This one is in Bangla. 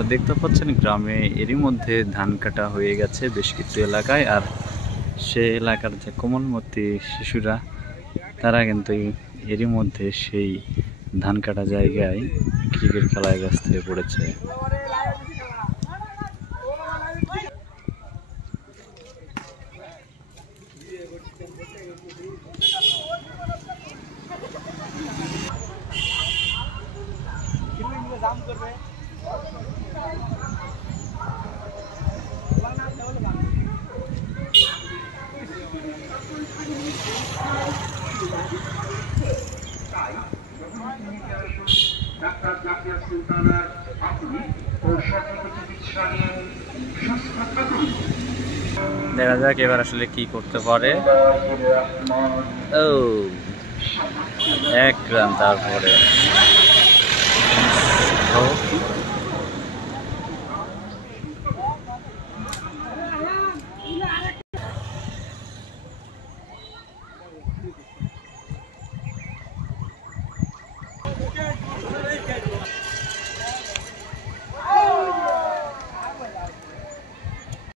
আপনারা দেখতে পাচ্ছেন গ্রামে এরই মধ্যে ধান কাটা হয়ে গেছে বেশ কিছু এলাকায়। আর সে এলাকার যে কোমলমতি শিশুরা তারা কিন্তু এরই মধ্যে সেই ধান কাটা জায়গায় ক্রিকেট খেলায় ব্যস্ত হয়ে পড়েছে। দেখা যাক এবার আসলে কি করতে পারে। ও এক রান তারপরে